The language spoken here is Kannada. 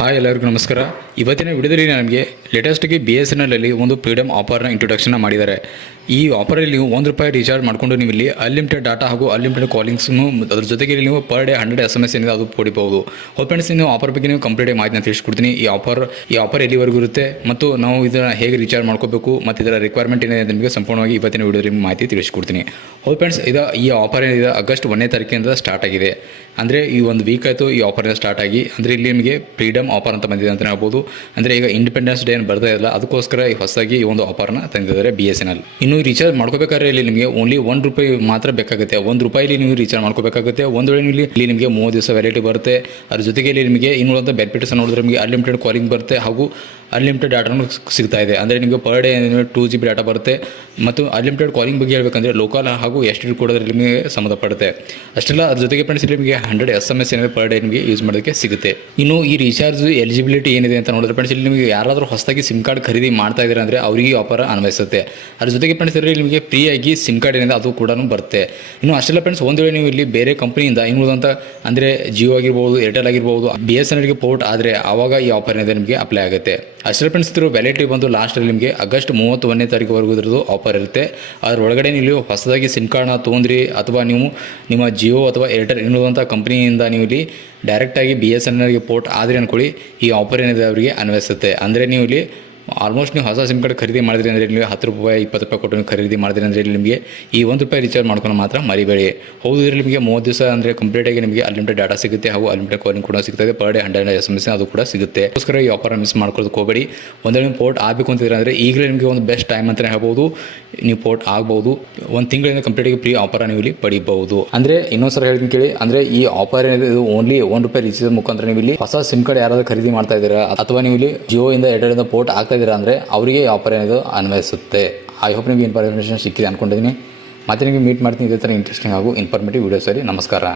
ಹಾಯ್ ಎಲ್ಲರಿಗೂ ನಮಸ್ಕಾರ. ಇವತ್ತಿನ ವಿಡಿಯೋದಲ್ಲಿ ನಮಗೆ ಲೇಟೆಸ್ಟ್ಗೆ BSNL ಅಲ್ಲಿ ಒಂದು ಫ್ರೀಡಮ್ ಆಫರ್ನ ಇಂಟ್ರೊಡಕ್ಷನ್ ಮಾಡಿದ್ದಾರೆ. ಈ ಆಫರಲ್ಲಿ ನೀವು ₹1 ರೀಚಾರ್ಜ್ ಮಾಡಿಕೊಂಡು ನೀವು ಇಲ್ಲಿ ಅನ್ಲಿಮಿಟೆಡ್ ಡಾಟಾ ಹಾಗೂ ಅನ್ಲಿಮಿಟೆಡ್ ಕಾಲಿಂಗ್ಸ್ನು ಅದರ ಜೊತೆಗೆ ನೀವು ಪರ್ ಡೇ 100 SMS ಏನಿದೆ ಅದು ಪಡಿಬಹುದು. ಫ್ರೆಂಡ್ಸ್, ನೀವು ಆಫರ್ ಬಗ್ಗೆ ನೀವು ಕಂಪ್ಲೀಟ್ ಮಾಹಿತಿನ ತಿಳಿಸ್ಕೊಡ್ತೀನಿ. ಈ ಆಫರ್ ಎಲ್ಲಿವರೆಗೂ ಇರುತ್ತೆ ಮತ್ತು ನಾವು ಇದನ್ನು ಹೇಗೆ ರೀಚಾರ್ಜ್ ಮಾಡ್ಕೋಬೇಕು ಮತ್ತು ಇದರ ರಿಕ್ವೈರ್ಮೆಂಟ್ ಏನಿದೆ ನಿಮಗೆ ಸಂಪೂರ್ಣವಾಗಿ ಇವತ್ತಿನ ವಿಡಿಯೋದಲ್ಲಿ ಮಾಹಿತಿ ತಿಳಿಸ್ಕೊಡ್ತೀನಿ. ಫ್ರೆಂಡ್ಸ್, ಈ ಆಫರ್ ಏನಿದೆ ಆಗಸ್ಟ್ 1ನೇ ತಾರೀಕಿನಿಂದ ಸ್ಟಾರ್ಟ್ ಆಗಿದೆ. ಅಂದರೆ ಈ ಒಂದು ವೀಕ್ ಆಯಿತು ಈ ಆಫರಿಂದ ಸ್ಟಾರ್ಟ್ ಆಗಿ. ಅಂದರೆ ಇಲ್ಲಿ ನಿಮಗೆ ಫ್ರೀಡಮ್ ಆಫರ್ ಅಂತ ಬಂದಿದೆ ಅಂತ ಹೇಳ್ಬೋದು. ಅಂದರೆ ಈಗ ಇಂಡಿಪೆಂಡೆನ್ಸ್ ಡೇ ಏನು ಬರ್ತಾ ಇಲ್ಲ, ಅದಕ್ಕೋಸ್ಕರ ಹೊಸದಾಗಿ ಈ ಒಂದು ಆಫರ್ನ ತಂದಿದ್ದಾರೆ BSNL. ಇನ್ನು ರೀಚಾರ್ಜ್ ಮಾಡ್ಕೋಬೇಕಾದ್ರೆ ಇಲ್ಲಿ ನಿಮಗೆ ಓನ್ಲಿ ₹1 ಮಾತ್ರ ಬೇಕಾಗುತ್ತೆ. ₹1 ನೀವು ರೀಚಾರ್ಜ್ ಮಾಡ್ಕೋಬೇಕಾಗುತ್ತೆ. ಒಂದು ವೇಳೆ ಇಲ್ಲಿ ನಿಮಗೆ 30 ದಿವಸ ವ್ಯಾಲಿಡಿಟಿ ಬರುತ್ತೆ. ಅದ್ರ ಜೊತೆಗೆ ಇಲ್ಲಿ ನಿಮಗೆ ಇನ್ನುಳಿದ ಬೆನಿಫಿಟ್ಸ್ ನೋಡಿದ್ರೆ ನಿಮಗೆ ಅನ್ಲಿಮಿಟೆಡ್ ಕಾಲಿಂಗ್ ಬರುತ್ತೆ ಹಾಗೂ ಅನ್ಲಿಮಿಟೆಡ್ ಡಾಟಾನು ಸಿಗ್ತಾ ಇದೆ. ಅಂದರೆ ನಿಮಗೆ ಪರ್ ಡೇ 2GB ಡಾಟಾ ಬರುತ್ತೆ. ಮತ್ತು ಅನ್ಲಿಮಿಟೆಡ್ ಕಾಲಿಂಗ್ ಬಗ್ಗೆ ಹೇಳಬೇಕಂದ್ರೆ ಲೋಕಲ್ ಹಾಗೂ STD ಕೊಡೋದ್ರಲ್ಲಿ ನಿಮಗೆ ಸಂಬಂಧಪಡುತ್ತೆ. ಅಷ್ಟೆಲ್ಲ ಅದ್ರ ಜೊತೆಗೆ ಫ್ರೆಂಡ್ಸ್ ಇಲ್ಲಿ ನಿಮಗೆ 100 SMS ಏನಿದೆ ಪರ್ ಡೇ ನಿಮಗೆ ಯೂಸ್ ಮಾಡೋದಕ್ಕೆ ಸಿಗುತ್ತೆ. ಇನ್ನು ಈ ರೀಚಾರ್ಜ್ ಎಲಿಜಿಬಿಲಿಟಿ ಏನಿದೆ ಅಂತ ನೋಡಿದ್ರೆ ಫ್ರೆಂಡ್ಸ್, ಇಲ್ಲಿ ನಿಮಗೆ ಯಾರಾದರೂ ಹೊಸದಾಗಿ ಸಿಮ್ ಕಾರ್ಡ್ ಖರೀದಿ ಮಾಡ್ತಾ ಇದ್ದಾರೆ ಅಂದರೆ ಅವರಿಗೆ ಆಫರ್ ಅನ್ವಯಿಸುತ್ತೆ. ಅದ್ರ ಜೊತೆಗೆ ಫ್ರೆಂಡ್ಸ್ ಇಲ್ಲಿ ನಿಮಗೆ ಫ್ರೀಯಾಗಿ ಸಿಮ್ ಕಾರ್ಡ್ ಏನಿದೆ ಅದು ಕೂಡ ಬರುತ್ತೆ. ಇನ್ನು ಅಷ್ಟೆಲ್ಲ ಫ್ರೆಂಡ್ಸ್, ಒಂದು ವೇಳೆ ನೀವು ಇಲ್ಲಿ ಬೇರೆ ಕಂಪನಿಯಿಂದ ಇನ್ನುಳಿದಂಥ ಅಂದರೆ ಜಿಯೋ ಆಗಿರ್ಬೋದು, ಏರ್ಟೆಲ್ ಆಗಿರ್ಬೋದು, BSNLಗೆ ಪೋರ್ಟ್ ಆದರೆ ಆವಾಗ ಈ ಆಫರ್ ಏನಿದೆ ನಿಮಗೆ ಅಪ್ಲೈ ಆಗುತ್ತೆ. ಅಷ್ಟೆಲ್ಲ ಫ್ರೆಂಡ್ಸ್, ಇದ್ರ ವ್ಯಾಲಿಡಿಟಿ ಬಂದು ಲಾಸ್ಟಲ್ಲಿ ನಿಮಗೆ ಆಗಸ್ಟ್ 31ನೇ ತಾರೀಕುವರೆಗೂ ಇದ್ರದ್ದು ಆಫರ್ ಇರುತ್ತೆ. ಅದರೊಳಗಡೆ ನೀವು ಹೊಸದಾಗಿ ಸಿಮ್ ಕಾರ್ಡ್ನ ತೊಗೊಂಡ್ರಿ ಅಥವಾ ನೀವು ನಿಮ್ಮ ಜಿಯೋ ಅಥವಾ ಏರ್ಟೆಲ್ ಇನ್ನುಳಿದಂಥ ಕಂಪ್ನಿಯಿಂದ ನೀವು ಇಲ್ಲಿ ಡೈರೆಕ್ಟಾಗಿ BSNLಗೆ ಪೋರ್ಟ್ ಆದರೆ ಅಂದ್ಕೊಳ್ಳಿ, ಈ ಆಫರ್ ಏನಿದೆ ಅವರಿಗೆ ಅನ್ವಯಿಸುತ್ತೆ. ಅಂದರೆ ನೀವು ಇಲ್ಲಿ ಆಲ್ಮೋಸ್ಟ್ ನೀವು ಹೊಸ ಸಿಮ್ ಕಾರ್ಡ್ ಖರೀದಿ ಮಾಡಿದ್ರಿ ಅಂದರೆ ನೀವು ₹10 ₹20 ಕೊಟ್ಟು ನೀವು ಖರೀದಿ ಮಾಡಿದ್ರಿ ಅಂದರೆ ಇಲ್ಲಿ ನಿಮಗೆ ಈ ₹1 ರೀಚಾರ್ಜ್ ಮಾಡ್ಕೊಂಡು ಮಾತ್ರ ಮರಿಬೇಡಿ. ಹೌದು, ಇದರಲ್ಲಿ ನಿಮಗೆ 30 ದಿವಸ ಅಂದರೆ ಕಂಪ್ಲೀಟಾಗಿ ನಿಮಗೆ ಅನ್ಲಿಮಿಟೆಡ್ ಡಾಟಾ ಸಿಗುತ್ತೆ ಹಾಗೂ ಅನ್ಲಿಮಿಟೆಡ್ ಕಾಲಿಂಗ್ ಕೂಡ ಸಿಗ್ತದೆ. ಪರ್ ಡೇ 100 SMS ಅದು ಕೂಡ ಸಿಗುತ್ತೆ. ಅದಕ್ಕೋಸ್ಕರ ಈ ಆಫರ್ ಮಿಸ್ ಮಾಡ್ಕೊಳ್ಳೋದಕ್ಕೆ ಹೋಗಬೇಡಿ. ಒಂದೇ ನೀವು ಪೋರ್ಟ್ ಆಗಬೇಕು ಅಂತಿದ್ರೆ ಅಂದರೆ ಈಗಲೇ ನಿಮಗೆ ಒಂದು ಬೆಸ್ಟ್ ಟೈಮ್ ಅಂತಲೇ ಹೇಳ್ಬೋದು. ನೀವು ಪೋರ್ಟ್ ಆಗ್ಬೋದು. ಒಂದು ತಿಂಗಳಿಂದ ಕಂಪ್ಲೀಟಾಗಿ ಫ್ರೀ ಆಫರ್ ನೀವು ಇಲ್ಲಿ ಪಡಿಬಹುದು. ಅಂದರೆ ಇನ್ನೊಂದ್ಸಲ ಹೇಳ್ತೀನಿ ಕೇಳಿ. ಅಂದರೆ ಈ ಆಫರ್ ಏನಿದೆ ಇದು ಓನ್ಲಿ ₹1 ರೀಚಾರ್ಜ್ ಮುಖಾಂತರ ನೀವು ಇಲ್ಲಿ ಹೊಸ ಸಿಮ್ ಕಾರ್ಡ್ ಯಾರಾದರೂ ಖರೀದಿ ಮಾಡ್ತಾ ಇದ್ದೀರಾ ಅಥವಾ ನೀವು ಇಲ್ಲಿ ಜಿಯೋ ಇಂದ ಏರ್ಟೆಲ್ ಪೋರ್ಟ್ ಆಗ್ತಾ ಇದ್ದೀರಾ ಅಂದರೆ ಅವರಿಗೆ ಆಫರ್ ಏನಿದೆ ಅನ್ವಯಿಸುತ್ತೆ. ಐ ಹೋಪ್ ನಿಮಗೆ ಇನ್ಫಾರ್ಮೇಷನ್ ಸಿಕ್ಕಿದೆ ಅನ್ಕೊಂಡಿದ್ದೀನಿ. ಮತ್ತೆ ನಿಮಗೆ ಮೀಟ್ ಮಾಡ್ತೀನಿ ಇದೇ ಥರ ಇಂಟ್ರೆಸ್ಟಿಂಗ್ ಹಾಗೂ ಇನ್ಫಾರ್ಮೇಟಿವ್ ವೀಡಿಯೋಸಲ್ಲಿ. ನಮಸ್ಕಾರ.